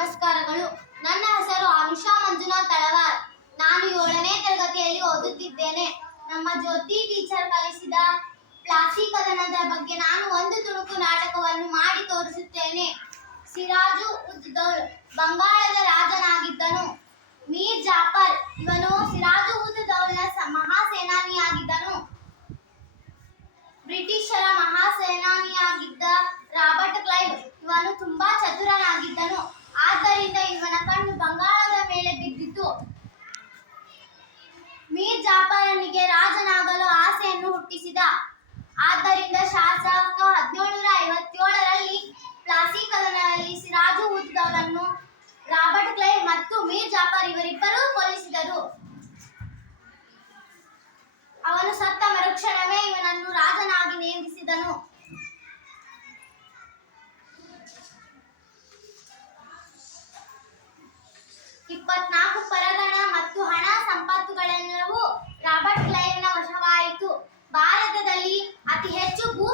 ನಮಸ್ಕಾರಗಳು. ನನ್ನ ಹೆಸರು ಅನುಷಾ ಮಂಜುನಾಥ್ ತಳವಾರ್. ನಾನು 7ನೇ ತರಗತಿಯಲ್ಲಿ ಓದುತ್ತಿದ್ದೇನೆ. ನಮ್ಮ ಜ್ಯೋತಿ ಟೀಚರ್ ಕಲಿಸಿದ ಪ್ಲಾಸಿ ಕದನದ ಬಗ್ಗೆ ನಾನು ಒಂದು ತುಣುಕು ನಾಟಕವನ್ನು ಮಾಡಿ ತೋರಿಸುತ್ತೇನೆ. ಸಿರಾಜು ಉದ್ ದೌಲ್ ಬಂಗಾಳದ ರಾಜನಾಗಿದ್ದನು. ಮೀರ್ ಜಾಫರ್ ಇವನು ಸಿರಾಜು ಉದ್ ದೌಲ್ನ ಮಹಾಸೇನಾನಿಯಾಗಿದ್ದನು. ಬ್ರಿಟಿಷರ ಮಹಾಸೇನಾನಿಯಾಗಿದ್ದ ರಾಬರ್ಟ್ ಕ್ಲೈವ್ ಇವನು ತುಂಬಾ ಚತುರನಾಗಿದ್ದನು. ಆದ್ದರಿಂದ ಇವನ ಕಣ್ಣು ಬಂಗಾಳದ ಮೇಲೆ ಬಿದ್ದಿತು. ಮೀರ್ ಜಾಫರನಿಗೆ ರಾಜನಾಗಲು ಆಸೆಯನ್ನು ಹುಟ್ಟಿಸಿದ. ಆದ್ದರಿಂದ ಶಾಸಕ 1757ರಲ್ಲಿ ಪ್ಲಾಸಿ ಕದನದಲ್ಲಿ ಸಿರಾಜು ಉದ್ ದೌಲನ್ನು ರಾಬರ್ಟ್ ಕ್ಲೈವ್ ಮತ್ತು ಮೀರ್ ಜಾಫರ್ ಇವರಿಬ್ಬರೂ ಕೊಲ್ಲಿಸಿದರು. ಅವನು ಸತ್ತ ಮರುಕ್ಷಣವೇ ಇವನನ್ನು ರಾಜನಾಗಿ ನೇಮಿಸಿದನು. ಇಪ್ಪತ್ನಾಲ್ಕು ಪರಗಣ ಮತ್ತು ಹಣ ಸಂಪತ್ತುಗಳೆಲ್ಲವೂ ರಾಬರ್ಟ್ ಕ್ಲೈವ್ನ ವಶವಾಯಿತು. ಭಾರತದಲ್ಲಿ ಅತಿ ಹೆಚ್ಚು ಭೂ